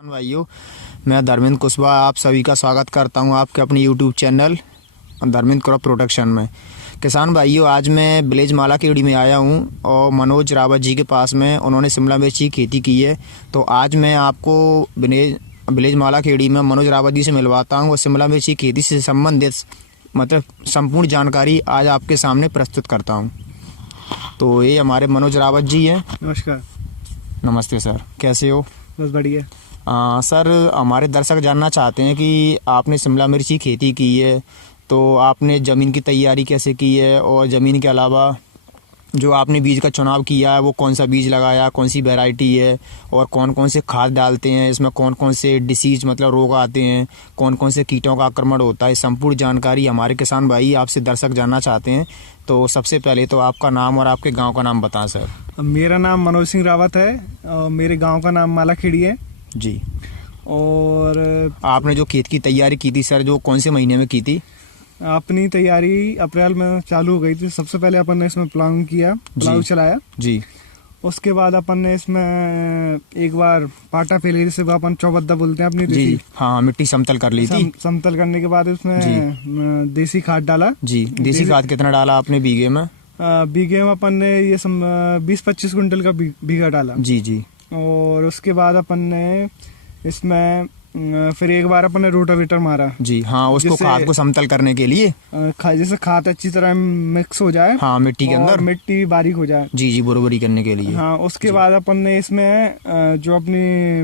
भाइयों, मैं धर्मेंद्र कुशवाहा आप सभी का स्वागत करता हूं आपके अपने YouTube channel Dharmendra crop production में। किसान भाइयों, आज मैं विलेज मालाखेड़ी में आया हूं और मनोज रावत जी के पास में उन्होंने शिमला मिर्च की खेती की है। तो आज मैं आपको विलेज मालाखेड़ी में मनोज रावत जी से मिलवाता हूं और शिमला मिर्च की खेती से संबंधित मतलब संपूर्ण जानकारी आज आपके सामने प्रस्तुत करता हूँ। तो ये हमारे मनोज रावत जी हैं। नमस्कार। नमस्ते सर, कैसे हो? बस बढ़िया। सर, हमारे दर्शक जानना चाहते हैं कि आपने शिमला मिर्च की खेती की है, तो आपने ज़मीन की तैयारी कैसे की है और ज़मीन के अलावा जो आपने बीज का चुनाव किया है वो कौन सा बीज लगाया, कौन सी वैरायटी है और कौन कौन से खाद डालते हैं, इसमें कौन कौन से डिसीज मतलब रोग आते हैं, कौन कौन से कीटों का आक्रमण होता है, संपूर्ण जानकारी हमारे किसान भाई आपसे दर्शक जानना चाहते हैं। तो सबसे पहले तो आपका नाम और आपके गाँव का नाम बताएँ सर। मेरा नाम मनोज सिंह रावत है और मेरे गांव का नाम मालाखेड़ी है जी। और आपने जो खेत की तैयारी की थी सर, जो कौन से महीने में की थी? अपनी तैयारी अप्रैल में चालू हो गई थी। सबसे पहले अपन ने इसमें प्लाउंग किया, प्लाऊ चलाया जी। उसके बाद अपन ने इसमें एक बार पाटा फेले, जिसे अपन चौबद्दा बोलते हैं अपनी जी। हाँ, मिट्टी समतल कर ली थी। समतल करने के बाद इसमें देसी खाद डाला। जी। देसी खाद कितना डाला आपने बीघे में? बीघे में अपन ने ये 20-25 कुंटल का बीघा डाला। जी जी। और उसके बाद अपन ने इसमें फिर एक बार अपन ने रोटावेटर मारा। जी हाँ, उसको खाद को समतल करने के लिए जैसे खाद अच्छी तरह मिक्स हो जाए, हाँ, मिट्टी के अंदर मिट्टी बारीक हो जाए। जी जी, बरोबरी करने के लिए। हाँ, उसके बाद अपन ने इसमें जो अपनी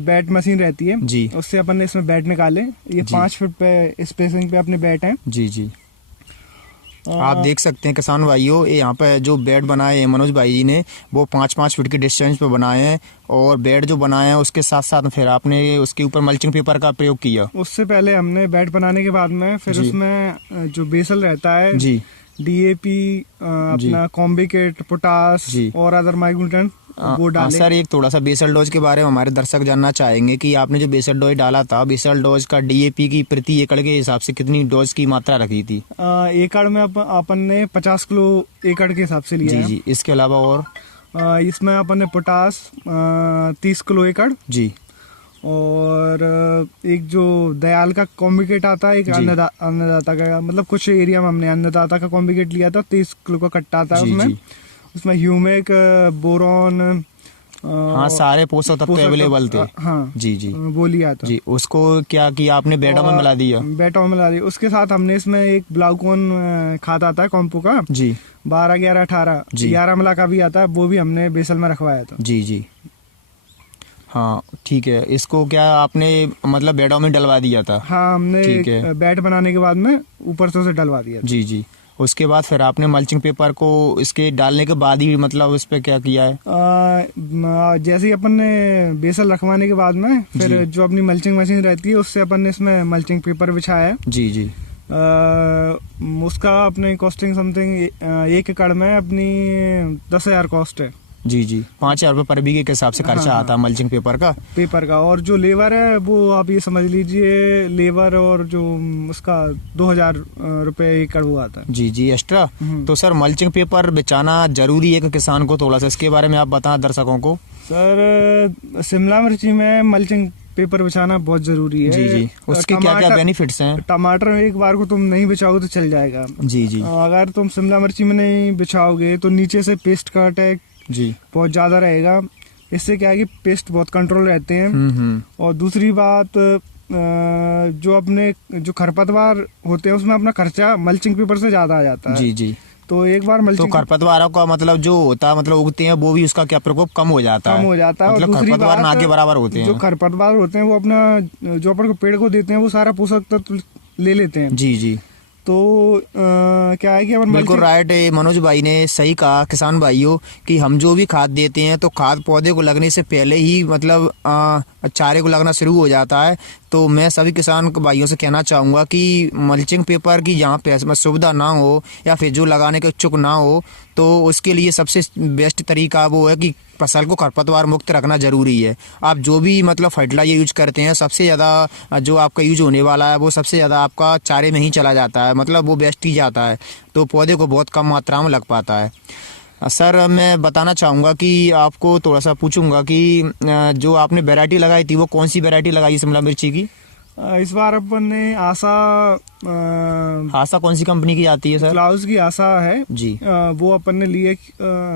बैट मशीन रहती है जी, उससे अपन ने इसमें बैट निकाले। ये 5 फीट पे स्पेसिंग पे अपने बैट हैं। जी जी। आप देख सकते हैं किसान भाइयों, यहाँ पे जो बेड बनाए हैं मनोज भाई जी ने, वो 5-5 फीट के डिस्टेंस पे बनाए हैं। और बेड जो बनाए हैं उसके साथ साथ फिर आपने उसके ऊपर मल्चिंग पेपर का प्रयोग किया। उससे पहले हमने बेड बनाने के बाद में फिर उसमें जो बेसल रहता है जी, DAP, अपना कॉम्बिकेट, पोटास और अदर माइक्रोन्यूट्रिएंट वो डाले। सर, एक थोड़ा सा बेसल डोज के बारे में हमारे दर्शक जानना चाहेंगे कि आपने जो बेसल डोज डाला था, बेसल डोज का DAP की प्रति एकड़ के हिसाब से कितनी डोज की मात्रा रखी थी? एकड़ में अपन ने 50 किलो एकड़ के हिसाब से लिया जी है। जी। इसके अलावा और इसमें अपन ने पोटास 30 किलो एकड़ जी, और एक जो दयाल का कॉम्बिकेट आता है, एक अन्नदाता का, मतलब कुछ एरिया में हमने अन्नदाता का कॉम्बिकेट लिया था, 30 किलो का कट्टा आता है। उसमें ह्यूमिक, बोरॉन, हाँ, सारे पोषक तत्व अवेलेबल थे। हाँ जी जी, वो लिया था। जी। उसको क्या किया आपने? बेडों में मिला दिया? बेडों में मिला दिया। उसके साथ हमने इसमें एक ब्लाउकोन खाद आता है कॉम्पो का, जी, 12, 11, 18, 11 मिला का भी आता है, वो भी हमने बेसल में रखवाया था। जी जी। हाँ, ठीक है। इसको क्या आपने मतलब बेडों में डलवा दिया था? हाँ, हमने बेड बनाने के बाद में ऊपर से उसे डलवा दिया था। जी जी। उसके बाद फिर आपने मल्चिंग पेपर को इसके डालने के बाद ही मतलब उस पर क्या किया है? जैसे ही अपन ने बेसल रखवाने के बाद में फिर जो अपनी मल्चिंग मशीन रहती है उससे अपन ने इसमें मल्चिंग पेपर बिछाया है। जी जी। उसका अपने कॉस्टिंग समथिंग 1 एकड़ में अपनी 10,000 कॉस्ट है। जी जी। 5,000 रुपये पर बीघे के हिसाब से खर्चा आता है मल्चिंग पेपर का। और जो लेबर है वो आप ये समझ लीजिए, लेबर और जो उसका 2,000 रुपये एकड़ वो आता है। जी जी, एक्स्ट्रा। तो सर, मल्चिंग पेपर बिछाना जरूरी है कि किसान को? थोड़ा सा इसके बारे में आप बताएं दर्शकों को। सर, शिमला मिर्ची में मल्चिंग पेपर बिछाना बहुत जरूरी है। जी जी। उसके क्या क्या बेनिफिट्स हैं? टमाटर में एक बार को तुम नहीं बिछाओगे तो चल जाएगा। जी जी। अगर तुम शिमला मिर्ची में नहीं बिछाओगे तो नीचे से पेस्ट का अटैक जी बहुत ज्यादा रहेगा। इससे क्या है कि पेस्ट बहुत कंट्रोल रहते हैं। और दूसरी बात, जो अपने जो खरपतवार होते हैं उसमें अपना खर्चा मल्चिंग पेपर से ज्यादा आ जाता है। जी जी। तो एक बार तो खरपतवारों का मतलब जो होता है मतलब उगते हैं वो भी उसका क्या प्रकोप कम हो जाता है? मतलब खरपतवार ना के बराबर होते हैं। जो खरपतवार होते हैं वो अपना जो अपन को पेड़ को देते हैं वो सारा पोषक तत्व ले लेते हैं। जी जी। तो क्या है कि अपन बिल्कुल राइट है, मनोज भाई ने सही कहा किसान भाइयों कि हम जो भी खाद देते हैं तो खाद पौधे को लगने से पहले ही मतलब चारे को लगना शुरू हो जाता है। तो मैं सभी किसान भाइयों से कहना चाहूँगा कि मल्चिंग पेपर की जहाँ पे सुविधा ना हो या फिर जो लगाने के इच्छुक ना हो तो उसके लिए सबसे बेस्ट तरीका वो है कि फसल को खरपतवार मुक्त रखना जरूरी है। आप जो भी मतलब फर्टिलाइजर यूज करते हैं सबसे ज़्यादा जो आपका यूज होने वाला है वो सबसे ज़्यादा आपका चारे में ही चला जाता है, मतलब वो बेस्ट ही जाता है, तो पौधे को बहुत कम मात्रा में लग पाता है। सर मैं बताना चाहूँगा कि आपको थोड़ा सा पूछूंगा कि जो आपने वैरायटी लगाई थी वो कौन सी वैरायटी लगाई शिमला मिर्ची की? इस बार अपन ने आशा आशा कौन सी कंपनी की आती है सर? क्लाउस की आशा है जी। वो अपन ने लिए,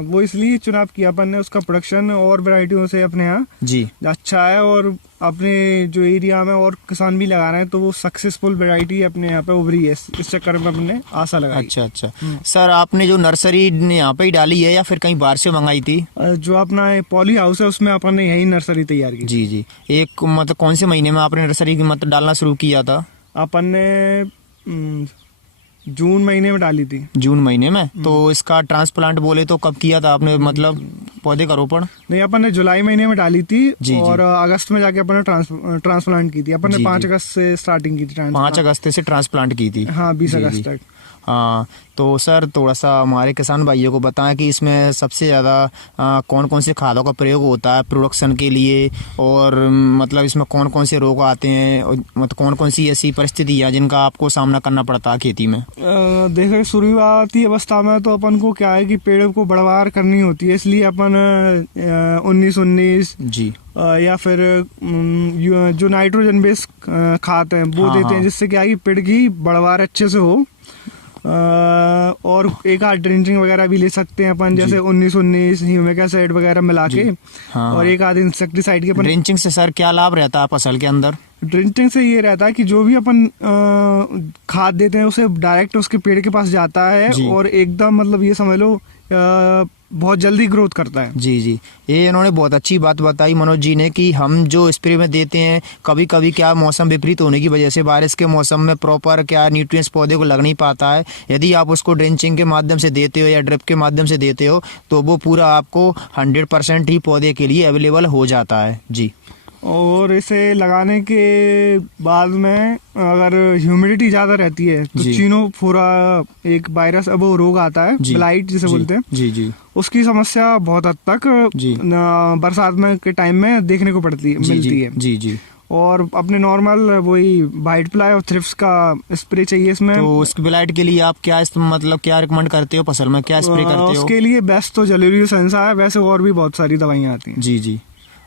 वो इसलिए चुनाव किया अपन ने, उसका प्रोडक्शन और वैरायटियों से अपने यहाँ जी अच्छा है, और अपने जो एरिया में और किसान भी लगा रहे हैं तो वो सक्सेसफुल वैरायटी अपने यहाँ पे उभरी है, इस चक्कर में हमने आशा लगाई। अच्छा अच्छा। सर आपने जो नर्सरी यहाँ पे ही डाली है या फिर कहीं बाहर से मंगाई थी? जो अपना पॉली हाउस है उसमें अपन ने यही नर्सरी तैयार की। जी जी। एक मतलब कौन से महीने में आपने नर्सरी की मतलब डालना शुरू किया था? अपन ने जून महीने में डाली थी। जून महीने में? तो इसका ट्रांसप्लांट बोले तो कब किया था आपने, मतलब पौधे का रोपण? नहीं, अपन ने जुलाई महीने में डाली थी जी, और अगस्त में जाके अपन ने ट्रांसप्लांट की थी। अपन ने जी, 5 जी। अगस्त से स्टार्टिंग की थी 5 अगस्त से ट्रांसप्लांट की थी? हाँ, 20 जी, अगस्त जी। तक। हाँ, तो सर थोड़ा सा हमारे किसान भाइयों को बताएं कि इसमें सबसे ज़्यादा कौन कौन से खादों का प्रयोग होता है प्रोडक्शन के लिए, और मतलब इसमें कौन कौन से रोग आते हैं, और मतलब कौन कौन सी ऐसी परिस्थितियाँ जिनका आपको सामना करना पड़ता है खेती में? देखो, शुरुआती अवस्था में तो अपन को क्या है कि पेड़ को बढ़वार करनी होती है, इसलिए अपन 19-19 जी या फिर जो नाइट्रोजन बेस्ड खाद हैं वो हाँ, देते हैं, हाँ। जिससे क्या है कि पेड़ की बढ़वार अच्छे से हो। और एक आध ड्रिंचिंग वगैरह भी ले सकते हैं अपन, जैसे 19-19 ह्यूमिक एसिड वगैरह मिला के, हाँ, और एक आध इंसेक्टिसाइड के अपन। ड्रिंचिंग से सर क्या लाभ रहता है फसल के अंदर? ड्रिंचिंग से ये रहता है कि जो भी अपन खाद देते हैं उसे डायरेक्ट उसके पेड़ के पास जाता है, जी। और एकदम मतलब ये समझ लो बहुत जल्दी ग्रोथ करता है। जी जी। ये इन्होंने बहुत अच्छी बात बताई मनोज जी ने कि हम जो स्प्रे में देते हैं, कभी कभी क्या मौसम विपरीत होने की वजह से बारिश के मौसम में प्रॉपर क्या न्यूट्रिएंट्स पौधे को लग नहीं पाता है। यदि आप उसको ड्रेंचिंग के माध्यम से देते हो या ड्रिप के माध्यम से देते हो तो वो पूरा आपको 100% ही पौधे के लिए अवेलेबल हो जाता है। जी। और इसे लगाने के बाद में अगर ह्यूमिडिटी ज्यादा रहती है तो जी। चीनोफोरा एक वायरस, अब वो रोग आता है, जी। ब्लाइट जिसे जी, बोलते हैं, जी जी उसकी समस्या बहुत हद तक जी। बरसात में के टाइम में देखने को जी मिलती जी है। जी जी। और अपने नॉर्मल वही वाइट फ्लाई और थ्रिप्स का स्प्रे चाहिए इसमें। तो उसकी ब्लाइट के लिए आप क्या मतलब क्या रिकमेंड करते हो फसल में, क्या स्प्रे करते हो? उसके लिए बेस्ट तो जलेरियो सेंसा है, वैसे और भी बहुत सारी दवाइयाँ आती हैं। जी जी।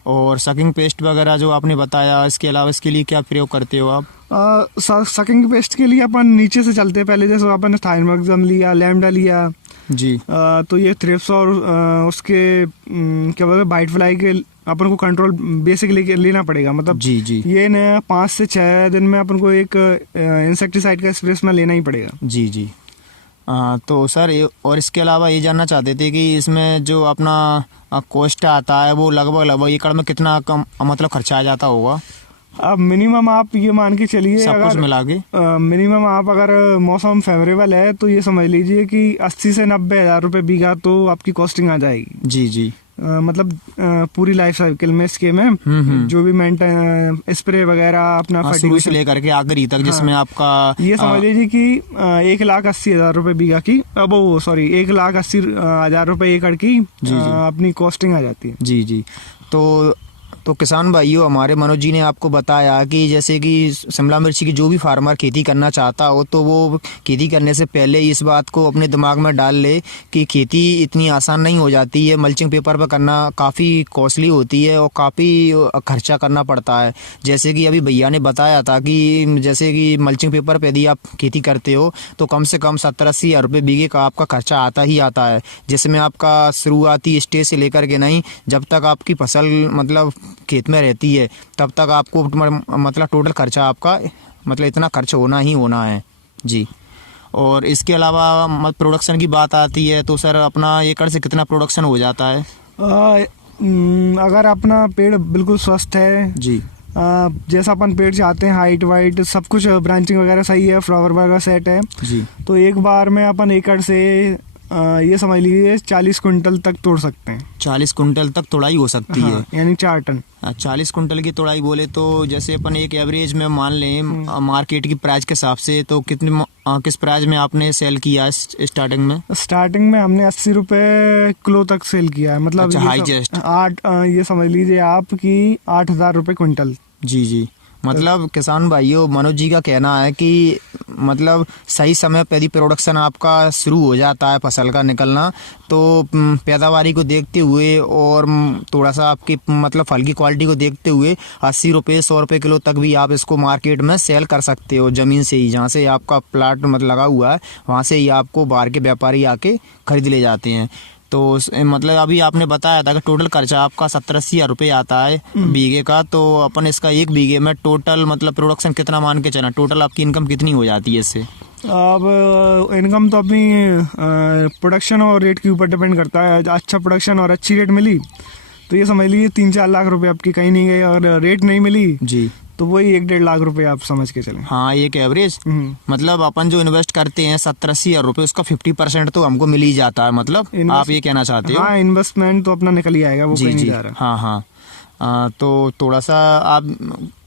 और सकिंग पेस्ट वगैरह जो आपने बताया, इसके अलावा इसके लिए क्या प्रयोग करते हो आप? सकिंग पेस्ट के लिए अपन नीचे से चलते हैं, पहले जैसे अपन ने थाइमोक्सम लिया, लैम्डा लिया, जी। तो ये थ्रिप्स और उसके क्या बोलते हैं वाइट फ्लाई के अपन को कंट्रोल बेसिकली लेना पड़ेगा। मतलब जी जी ये न 5 से 6 दिन में अपन को एक इंसेक्टिसाइड का स्प्रे में लेना ही पड़ेगा। जी जी। तो सर और इसके अलावा ये जानना चाहते थे कि इसमें जो अपना कॉस्ट आता है वो लगभग एकड़ में कितना कम मतलब खर्चा आ जाता होगा? अब मिनिमम आप ये मान के चलिए, सब कुछ मिला के मिनिमम आप अगर मौसम फेवरेबल है तो ये समझ लीजिए कि 80 से 90 हज़ार रुपये बीघा तो आपकी कॉस्टिंग आ जाएगी। जी जी। मतलब पूरी लाइफ साइकिल में इसके में जो भी मेंटेन स्प्रे वगैरह अपना शुरू से लेकर के आखिरी तक, जिसमें आपका ये समझ लीजिए कि 1,80,000 रुपये बीघा की, अब वो सॉरी 1,80,000 रुपये एकड़ की अपनी कॉस्टिंग आ जाती है। जी जी। तो किसान भाइयों, हमारे मनोज जी ने आपको बताया कि जैसे कि शिमला मिर्ची की जो भी फार्मर खेती करना चाहता हो तो वो खेती करने से पहले इस बात को अपने दिमाग में डाल ले कि खेती इतनी आसान नहीं हो जाती है। मल्चिंग पेपर पर करना काफ़ी कॉस्टली होती है और काफ़ी खर्चा करना पड़ता है। जैसे कि अभी भैया ने बताया था कि जैसे कि मल्चिंग पेपर पर यदि आप खेती करते हो तो कम से कम 70-80 हज़ार रुपये बीघे का आपका खर्चा आता ही आता है, जिसमें आपका शुरुआती स्टेज से लेकर के नहीं, जब तक आपकी फसल मतलब खेत में रहती है तब तक आपको मतलब टोटल खर्चा आपका मतलब इतना खर्च होना ही होना है। जी। और इसके अलावा प्रोडक्शन की बात आती है तो सर अपना एकड़ से कितना प्रोडक्शन हो जाता है? अगर अपना पेड़ बिल्कुल स्वस्थ है, जी, जैसा अपन पेड़ चाहते हैं, हाइट वाइट सब कुछ, ब्रांचिंग वगैरह सही है, फ्लावर वगैरह सेट है, जी, तो एक बार में अपन एकड़ से ये समझ लीजिए 40 कुंटल तक तोड़ सकते हैं। 40 कुंटल तक तोड़ाई हो सकती है, यानी 4 टन। 40 कुंटल की तोड़ाई बोले तो जैसे अपन एक एवरेज में मान लें मार्केट की प्राइस के हिसाब से, तो किस प्राइस में आपने सेल किया स्टार्टिंग में? स्टार्टिंग में हमने 80 रुपए किलो तक सेल किया है। मतलब अच्छा, हाईएस्ट। ये समझ लीजिए आप कि 8,000 रुपये क्विंटल। जी जी। मतलब किसान भाइयों, मनोज जी का कहना है कि मतलब सही समय पर यदि प्रोडक्शन आपका शुरू हो जाता है फसल का निकलना, तो पैदावारी को देखते हुए और थोड़ा सा आपकी मतलब फल की क्वालिटी को देखते हुए 80 रुपये 100 रुपये किलो तक भी आप इसको मार्केट में सेल कर सकते हो, ज़मीन से ही, जहाँ से आपका प्लाट मतलब लगा हुआ है वहाँ से ही आपको बाहर के व्यापारी आके खरीद ले जाते हैं। तो मतलब अभी आपने बताया था कि टोटल खर्चा आपका 70-80 हज़ार रुपये आता है बीघे का, तो अपन इसका एक बीघे में टोटल मतलब प्रोडक्शन कितना मान के चला, टोटल आपकी इनकम कितनी हो जाती है इससे? अब इनकम तो अपनी प्रोडक्शन और रेट के ऊपर डिपेंड करता है। अच्छा प्रोडक्शन और अच्छी रेट मिली तो ये समझ लीजिए 3-4 लाख रुपए आपकी कहीं नहीं गए, और रेट नहीं मिली जी तो वही 1-1.5 लाख रुपए आप समझ के चलें। हाँ, एक एवरेज मतलब अपन जो इन्वेस्ट करते हैं 70-80 हज़ार रुपये, उसका 50% तो हमको मिल ही जाता है, मतलब आप ये कहना चाहते हो? हाँ, इन्वेस्टमेंट तो अपना निकल ही आएगा, वो कहीं नहीं जा रहा। हाँ हाँ। तो थोड़ा सा आप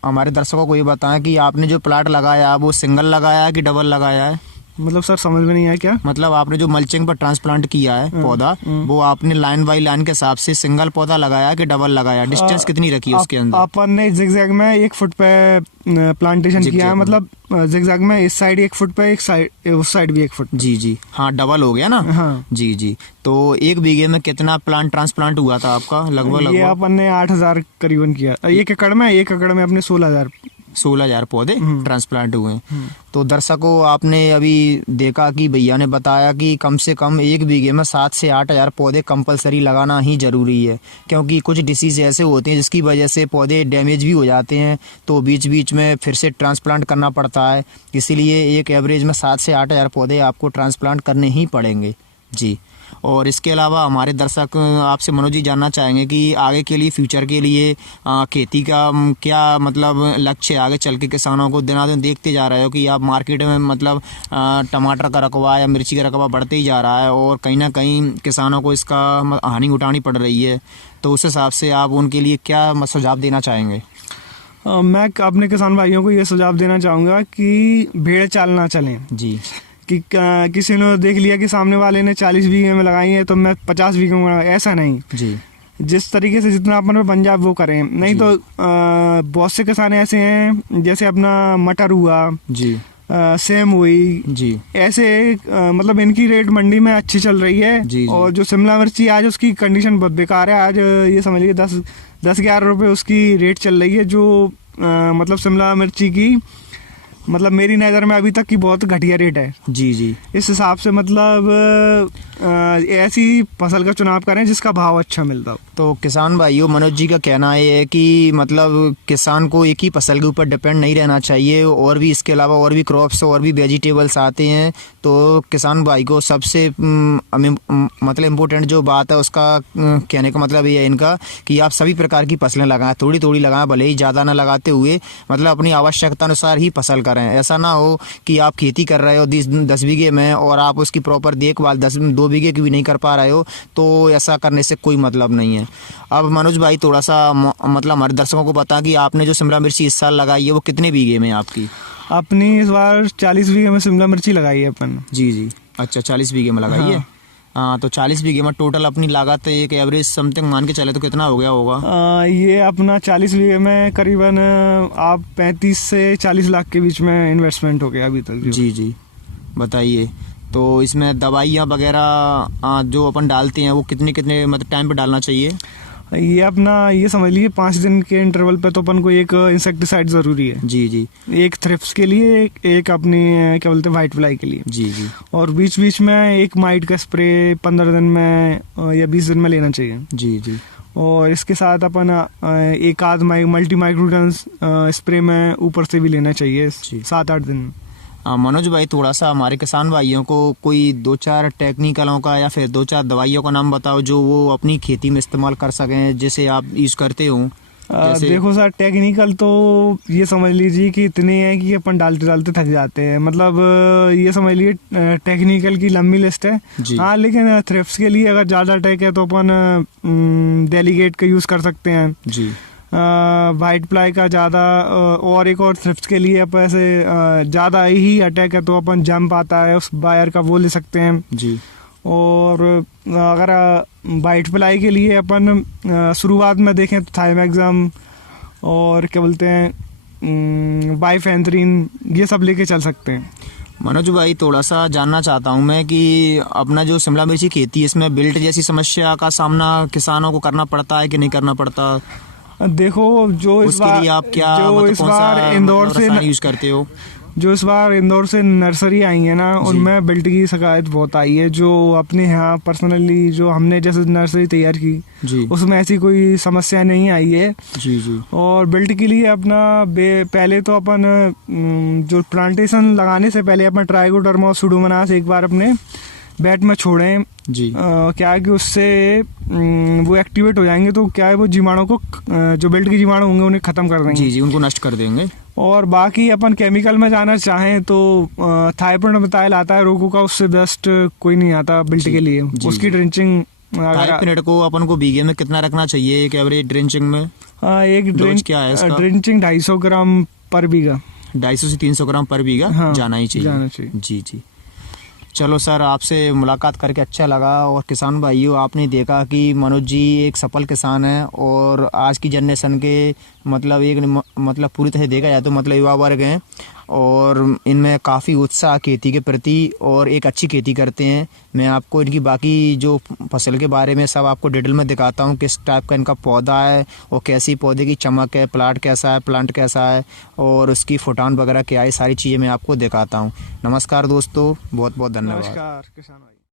हमारे दर्शकों को ये बताएं कि आपने जो प्लाट लगाया वो सिंगल लगाया है कि डबल लगाया है? मतलब सर समझ में नहीं आया क्या? मतलब आपने जो मल्चिंग पर ट्रांसप्लांट किया है पौधा, वो आपने लाइन बाई लाइन के हिसाब से सिंगल पौधा लगाया कि डबल लगाया? डिस्टेंस कितनी रखी है उसके अंदर? अपन ने जिगजैग में 1 फुट पे प्लांटेशन किया है, मतलब जिगजैग में इस साइड 1 फुट पे, एक साइड उस साइड भी 1 फुट। जी हाँ, डबल हो गया ना? हाँ जी। तो एक बीघे में कितना प्लांट ट्रांसप्लांट हुआ था आपका लगभग? ये अपन ने 8,000 करीबन किया। 1 एकड़ में अपने 16,000 पौधे ट्रांसप्लांट हुए। तो दर्शकों, आपने अभी देखा कि भैया ने बताया कि कम से कम एक बीघे में 7 से 8 हज़ार पौधे कंपलसरी लगाना ही ज़रूरी है, क्योंकि कुछ डिसीज़ ऐसे होते हैं जिसकी वजह से पौधे डैमेज भी हो जाते हैं, तो बीच बीच में फिर से ट्रांसप्लांट करना पड़ता है। इसीलिए एक एवरेज में 7 से 8 हज़ार पौधे आपको ट्रांसप्लांट करने ही पड़ेंगे जी। और इसके अलावा हमारे दर्शक आपसे मनोज जी जानना चाहेंगे कि आगे के लिए, फ्यूचर के लिए खेती का क्या मतलब लक्ष्य है? आगे चल के किसानों को दिनादिन देखते जा रहे हो कि आप मार्केट में मतलब टमाटर का रकबा या मिर्ची का रकबा बढ़ते ही जा रहा है और कहीं ना कहीं किसानों को इसका हानि उठानी पड़ रही है, तो उस हिसाब से आप उनके लिए क्या सुझाव देना चाहेंगे? मैं अपने किसान भाइयों को ये सुझाव देना चाहूँगा कि भेड़ चाल ना चलें जी। कि किसी ने देख लिया कि सामने वाले ने 40 बीघे में लगाई है तो मैं 50 बीघे में, ऐसा नहीं जी। जिस तरीके से जितना अपन में बन जाए वो करें, नहीं तो बहुत से किसान ऐसे हैं जैसे अपना मटर हुआ जी, सेम हुई जी, ऐसे मतलब इनकी रेट मंडी में अच्छी चल रही है जी। और जो शिमला मिर्ची आज उसकी कंडीशन बहुत बेकार है। आज ये समझ लीजिए 10-11 रुपए उसकी रेट चल रही है, जो मतलब शिमला मिर्ची की मतलब मेरी नज़र में अभी तक की बहुत घटिया रेट है जी। इस हिसाब से मतलब ऐसी फसल का चुनाव करें जिसका भाव अच्छा मिलता हो। तो किसान भाइयों, मनोज जी का कहना ये है कि मतलब किसान को एक ही फसल के ऊपर डिपेंड नहीं रहना चाहिए, और भी इसके अलावा और भी क्रॉप्स और भी वेजिटेबल्स आते हैं। तो किसान भाई को सबसे मतलब इम्पोर्टेंट जो बात है उसका कहने का मतलब ये है इनका कि आप सभी प्रकार की फसलें लगाएं, थोड़ी थोड़ी लगाएं, भले ही ज़्यादा ना लगाते हुए, मतलब अपनी आवश्यकता अनुसार ही फसल करें। ऐसा ना हो कि आप खेती कर रहे हो 10 बीघे में और आप उसकी प्रॉपर देखभाल 2 बीघे की भी नहीं कर पा रहे हो, तो ऐसा करने से कोई मतलब नहीं है। अब मनोज भाई थोड़ा सा मतलब हमारे दर्शकों को बता कि आपने जो शिमला मिर्ची इस साल लगाई है वो कितने बीघे में आपकी? अपनी इस बार 40 बीघे में शिमला मिर्ची लगाई है अपन। जी। अच्छा, 40 बीघे में लगाई है। हाँ, तो 40 बीघे में टोटल अपनी लागत एक एवरेज समथिंग मान के चले तो कितना हो गया होगा? ये अपना 40 बीघे में करीबन आप 35 से 40 लाख के बीच में इन्वेस्टमेंट हो गया अभी तक। जी, बताइए। तो इसमें दवाइयाँ वगैरह जो अपन डालते हैं वो कितने मतलब टाइम पे डालना चाहिए? ये अपना ये समझ लीजिए 5 दिन के इंटरवल पे तो अपन को एक इंसेक्टिसाइड जरूरी है जी। एक थ्रिप्स के लिए, एक अपनी क्या बोलते हैं व्हाइट फ्लाई के लिए जी। और बीच बीच में एक माइट का स्प्रे 15 दिन में या 20 दिन में लेना चाहिए जी। और इसके साथ अपन एक आध मल्टी माइक्रोटन्स स्प्रे में ऊपर से भी लेना चाहिए 7-8 दिन में। मनोज भाई, थोड़ा सा हमारे किसान भाइयों को कोई 2-4 टेक्निकलों का या फिर 2-4 दवाइयों का नाम बताओ जो वो अपनी खेती में इस्तेमाल कर सकें, जैसे आप यूज करते हो। देखो सर, टेक्निकल तो ये समझ लीजिए कि इतने हैं कि अपन डालते डालते थक जाते हैं। मतलब ये समझ लीजिए टेक्निकल की लंबी लिस्ट है। हाँ, लेकिन थ्रिप्स के लिए अगर ज़्यादा अटैक है तो अपन डेलीगेट का यूज़ कर सकते हैं जी। वाइट फ्लाई का ज़्यादा, और एक और थ्रिप्स के लिए अपन ऐसे ज़्यादा ही अटैक है तो अपन जंप आता है उस बायर का, वो ले सकते हैं जी। और अगर वाइट फ्लाई के लिए अपन शुरुआत में देखें तो थाइमैक्सम और क्या बोलते हैं बाइफेंथ्रीन, ये सब लेके चल सकते हैं। मनोज भाई, थोड़ा सा जानना चाहता हूँ मैं कि अपना जो शिमला मिर्ची खेती है इसमें बिल्ट जैसी समस्या का सामना किसानों को करना पड़ता है कि नहीं करना पड़ता? देखो, जो इस उसके बार लिए आप क्या जो मतलब इस कौन बार सा इंदौर मतलब से रसायन यूज करते हो? जो इस बार इंदौर से नर्सरी आई है ना, उनमें बिल्ट की शिकायत बहुत आई है। जो अपने यहाँ पर्सनली जो हमने जैसे नर्सरी तैयार की जी उसमें ऐसी कोई समस्या नहीं आई है। जी जी और बिल्ट के लिए अपना पहले तो अपन जो प्लांटेशन लगाने से पहले अपन ट्राइकोडर्मा और सुडोमोनास एक बार अपने बेड में छोड़ें। जी क्या है कि उससे वो एक्टिवेट हो जाएंगे, तो क्या है वो जीवाणु को जो बिल्ट के जीवाणु होंगे उन्हें खत्म कर देंगे। जी जी उनको नष्ट कर देंगे। और बाकी अपन केमिकल में जाना चाहें तो थाइप्रोनिडामाइड आता है रोको का, उससे बेस्ट कोई नहीं आता बिल्ट के लिए। उसकी ड्रिंचिंग थाइप्रोनिड को अपन को बीघे में कितना रखना चाहिए एक एवरेज ड्रिंचिंग में? एक क्या है इसका? ड्रिंचिंग 250 ग्राम पर बीघा। 250 से 300 ग्राम पर बीघा हाँ, जाना ही चाहिए। जी जी। चलो सर, आपसे मुलाकात करके अच्छा लगा। और किसान भाइयों, आपने देखा कि मनोज जी एक सफल किसान है और आज की जनरेशन के मतलब पूरी तरह देखा जाए तो मतलब युवा वर्ग हैं और इनमें काफ़ी उत्साह खेती के प्रति और एक अच्छी खेती करते हैं। मैं आपको इनकी बाकी जो फसल के बारे में सब आपको डिटेल में दिखाता हूँ, किस टाइप का इनका पौधा है और कैसी पौधे की चमक है, प्लांट कैसा है और उसकी फुटान वगैरह क्या है, सारी चीज़ें मैं आपको दिखाता हूँ। नमस्कार दोस्तों, बहुत बहुत धन्यवाद। नमस्कार किसान भाई।